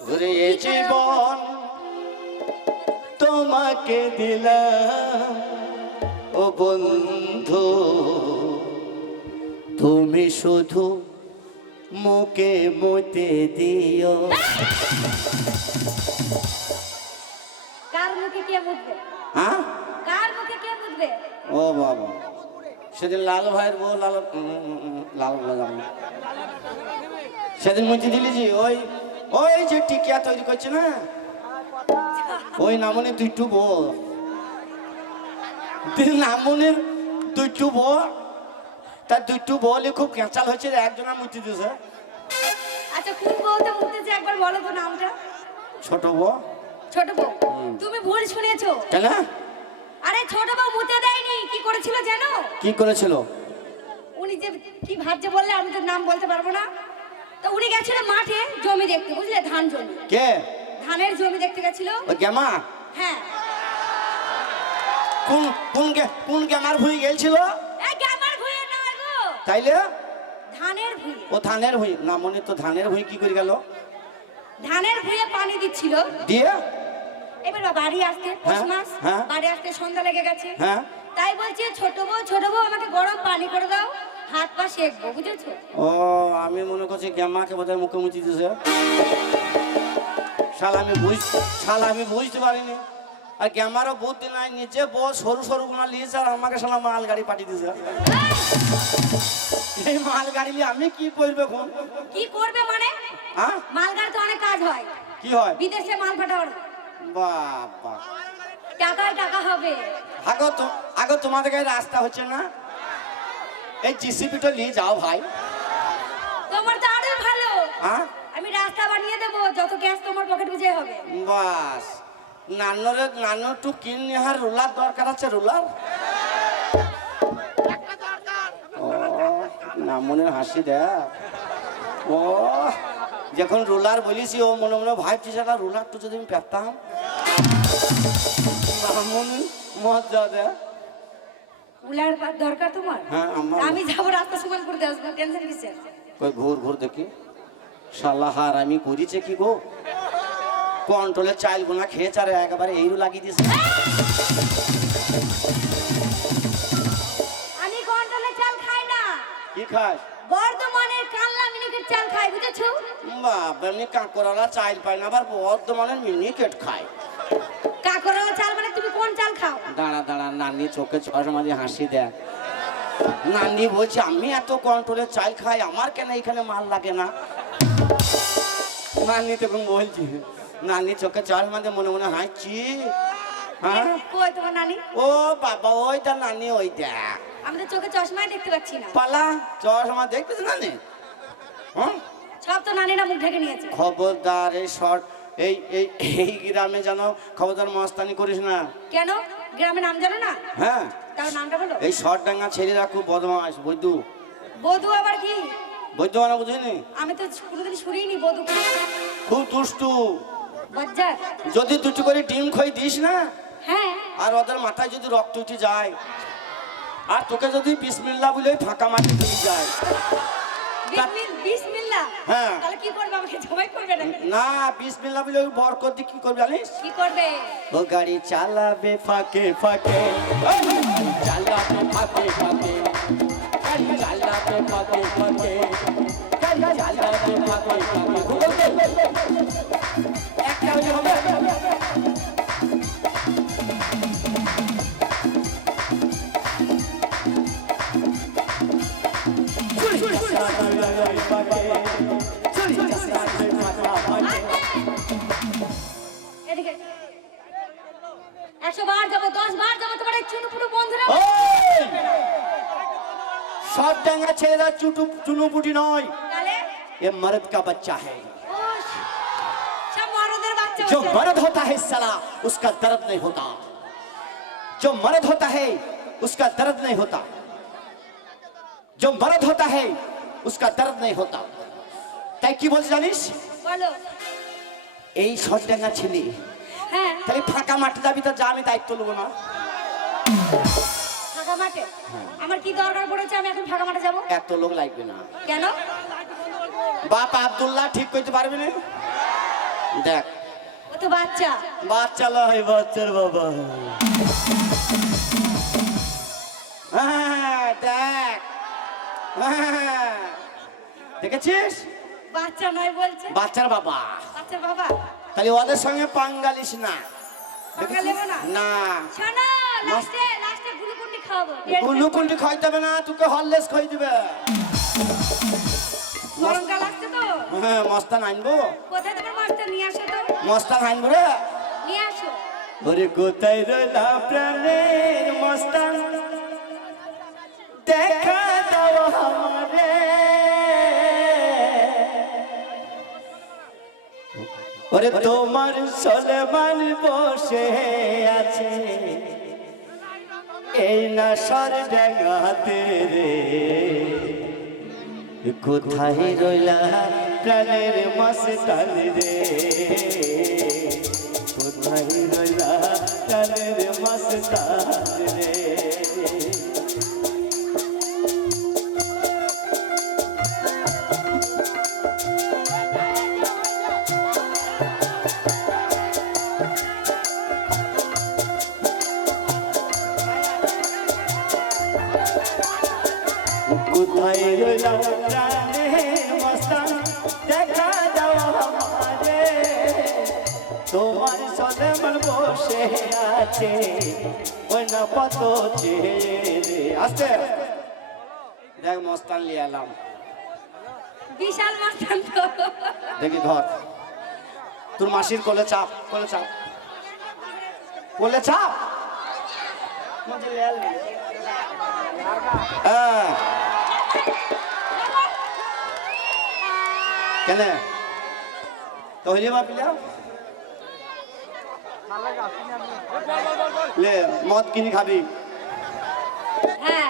ওরে জীবন তোমাকে দিলাম। ও বন্ধু তুমি শুধু মুখে মতে দিও। কার মুখে কে বুঝবে? হ্যাঁ? কার মুখে কে বুঝবে? ও বাবা সেদিন লাল ভাইয়ের বউ লাল লাল সেদিন মুচি দিলি ওই ওই যে টিকিয়া তৈরি করছে না? ওই নামনে তুই নামনের দুইটু বউ। তার দুইটু বউলে খুব ক্যাঁচাল হয়েছে রে, একজনা মুচি দিছে আচ্ছা কোন বউতে মুখতেছে একবার বলো তো নামটা? ছোট বউ। ছোট বউ। তুমি ভুল শুনেছো। কেন? আরে ছোট বউ মুতে দেয়নি কি করেছিল জানো কি করেছিল? উনি যে কি ভাবছে বললে আমি তো নাম বলতে পারব না। তো উনি গেছিল মাঠে জমি দেখতে বুঝলে? ধান জমি। কে? ধানের জমি দেখতে গেছিল? ওই গ্যামা হ্যাঁ। কোন কোন কোন গ্যামার ভুই গেছিল এই গ্রামের ভুঁয়ে না গো। তাইলে? ধানের ভুঁই। ও ধানের ভুই। না মনে তো ধানের ভুই কি করে গেল? ধানের ভুঁয়ে পানি দিচ্ছিল। দিয়ে? এবার বাড়ি আসতে পৌষ হ্যাঁ, মাস হ্যাঁ। বাড়ি আসতে সন্ধ্যা লেগে গেছে। হ্যাঁ। তাই বলছে ছোট বউ ছোট বউ আমাকে গরম পানি করে দাও। হাত পা সেকবো বুঝেছ? ও আমি মনে করছি গ্যামাকে বোধহয় মুখে মুচি দিছে। শাল আমি বুঝ শাল আমি বুঝতে পারিনি। আর গ্যামারও বুদ্ধি নাই নিচে বস সরু সরু গুণা লিয়েছে আর আমাকে শালা মাল গাড়ি পাঠিয়ে দিছে। এই মাল গাড়ি নিয়ে আমি কি করবে কোন কি করবে মানে? হ্যাঁ? মালগাড়ি তো অনেক কাজ হয়। কি হয়? বিদেশে মাল পাঠাওয়ার বাবা। টাকায় টাকা হবে। আগো তো আগো তোমাদের গায়ে রাস্তা হচ্ছে না? এই জিসিপিটা নিয়ে যাও ভাই। তোমার তো আরও ভালো। হ্যাঁ? আমি রাস্তা বানিয়ে দেবো যত গ্যাস তোমার পকেট বুঝে হবে। বাস। নান্নরে নান্ন টু কিন নেহার রুলার দরকার আছে রুলার? ও নামনের হাসি দেখ ও যখন রুলার বলিছি ও মনে মনে ভাবছি সেটা রুলার তো যদি আমি পেতাম? নামনে মজা দেখ উলার দরকার তোমার? হ্যাঁ আমার। আমি যাব রাস্তা সমান করতে আসব টেনশন কিসের? কই দেখি। শালাহার আমি করিছে কি গো? কন্ট্রোলের চাইল গোনা খেয়েছে আর একেবারে এইরু লাগিয়ে দিয়েছে। আমি কন্ট্রোলে চাল খাই না। কি খাস? বর্ধমানের কাল্লা মিনিকেট চাল খাই বুঝেছ? এমনি কাঁকড়ালা চাইল পায় না আবার বর্ধমানের মিনিকেট খায় কাকরলা চাল কোন চাল খাও? দাঁড়া দাঁড়া নানি চোখে চশমা দিয়ে হাসি দেয়। নানি বলছে আমি এত কন্ট্রোলের চাল খাই আমার কেন এখানে মাল লাগে না? নানি তখন বলছি নানি চোখে চশমা দিয়ে মনে মনে হাসছি। হ্যাঁ? কই তোমার নানি? ও বাবা ওই দা নানি ওই চোখে চশমাই দেখতে পাচ্ছি না। পালা চশমা দেখতেছ নানি? হ্যাঁ? সব তো নানিরা মুখ ঢেকে নিয়েছে। খবরদার এই শর্ট এই এই এই গ্রামে যেন খবরদার মস্তানি করিস না। কেন? গ্রামের নাম জানো না? হ্যাঁ। তার নামটা বলো। এই শর্ট ডাঙ্গা ছেলেরা খুব বদমাস বৈদু বধু আবার কি? বৈদ্য মানে বুঝিনি? আমি তো কোনোদিন শুনিনি বধু খুব দুষ্টু। বজ্জাত যদি দুটো করে ডিম খই দিস না হ্যাঁ। আর ওদের মাথায় যদি রক্ত উঠে যায় আর তোকে যদি বিসমিল্লা বলে ফাঁকা মাটি দিয়ে যায়। হ্যাঁ। তাহলে কি করবে আমাকে জবাই করবে না? না বিসমিল্লা বলে বরকত দিয়ে কি করবি জানিস? কি করবে? ও গাড়ি চালাবে ফাঁকে ফাঁকে। চালাবে ফাঁকে ফাঁকে। গাড়ি চালাবে ফাঁকে ফাঁকে। গাড়ি চালাবে ফাঁকে ফাঁকে। একশো বার যাবো দশ বার যাবো তোমার এই চুনো পুরো বন্ধুরা ওই! সব ডাঙ্গা ছেলেরা চুটু চুনুপুটি নয় তাহলে ये मर्द का बच्चा है ও সব মরদের বাচ্চা जो হচ্ছে। मर्द होता है साला उसका दर्द नहीं होता जो मर्द होता है उसका दर्द नहीं होता जो मर्द होता है उसका दर्द नहीं होता তাই কি বলছে জানিস বলো এই সরডাঙ্গা ছেলে হ্যাঁ তাহলে ফাঁকা মাঠে যাবি তো যা আমি দায়িত্ব নেব না। ফাঁকা মাঠে? আমার কি দরকার পড়েছে আমি এখন ফাঁকা মাঠে যাব? এত লোক লাগবে না। কেন? বাপ আব্দুল্লাহ ঠিক করতে পারবে না? দেখ। ও তো বাচ্চা। বাচ্চা লয় বাচ্চার বাবা। হ্যাঁ, দেখ। হ্যাঁ, দেখেছিস? বাচ্চা নয় বলছে। বাচ্চার বাবা। বাচ্চার বাবা। তাহলে ওদের সঙ্গে পাঙ্গালিস না। না? গুলুকুন্ডি খাইতে হবে না। তোকে হরলেস খাই দিবে। হ্যাঁ মস্তান আনব। কোথায় তোমার মাস্টার নিয়ে আসো তো। মস্তান আনব রে। ওরে কোথায় রইলা প্রাণের মস্তান? দেখা ওরে তোমার সলমান বসে আছে। এই না সর ডাঙাতে রে। কোথায় রইলা প্রাণের মস্তান রে? আছে ওই না পত দেখ মস্তান নিয়ে এলাম। বিশাল তো। দেখি ধর। তোর মাসির কোলে চাপ কোলে চাপ। কোলে চাপ? হ্যাঁ। কেন? তো হইলে মা পিলা লে মদ কিনে খাবি। হ্যাঁ।